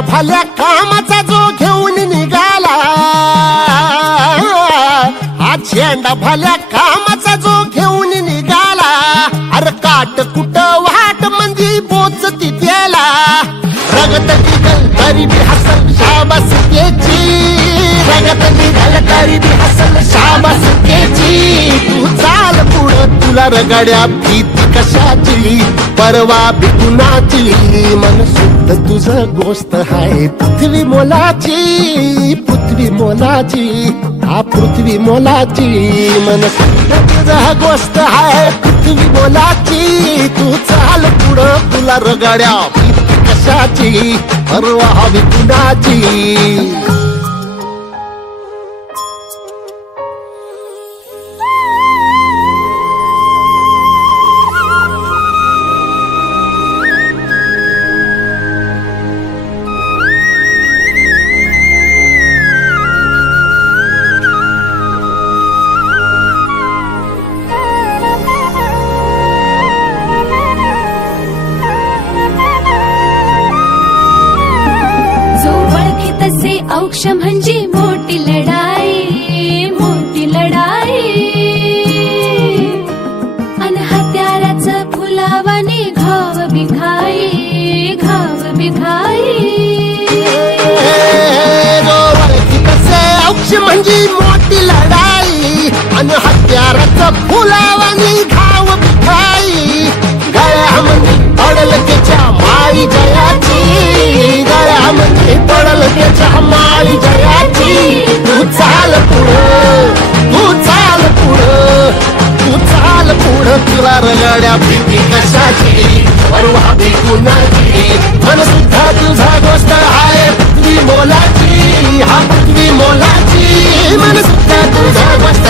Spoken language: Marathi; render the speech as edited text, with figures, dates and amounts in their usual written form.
झेंडा भल्या कामाचा जो घेऊन निघाला, हा झेंडा भल्या कामाचा जो घेऊन निघाला, अरे काट कुट वाट मंदी पोचती त्याला, रगत निघल तरी बी हसल शाबास त्याची, रगत निघल तरी बी हसल शाबास त्याची, तू चाल पुढं तुला रगड्या भीती कशाची, परवा बी कुणाची, मन शुद्ध तुझं गोष्ट हाय पृथ्वी मोलाची, पृथ्वी मोलाची, हा पृथ्वी मोलाची, मन शुद्ध तुझं गोष्ट हाय पृथ्वी मोलाची, तू चाल पुढं तुला रगड्या भीती कशाची, परवा बी कुणाची. औक्ष म्हणजे मोठी लढाई, मोठी लढाई, अन हत्याराचं फुलावाने घाव बिखाई, घाव बिखाई, औक्ष म्हणजे मोठी लढाई अन हत्याराचं फुलावाने घाव बिखाई, गळ्यामध्ये पडल त्याच्या माई जयाची, गळ्यामध्ये पडल त्याच्या माई जयाची, तू चाल पुढं, तू चाल पुढं, तू चाल पुढं, तुला रगड्या भीती कशाची, परवा बी कुणाची, मन सुद्धा तुझा गोष्ट आहे पृथ्वी मोलाची, हा पृथ्वी मोलाची, मन सुद्धा तुझा गोष्ट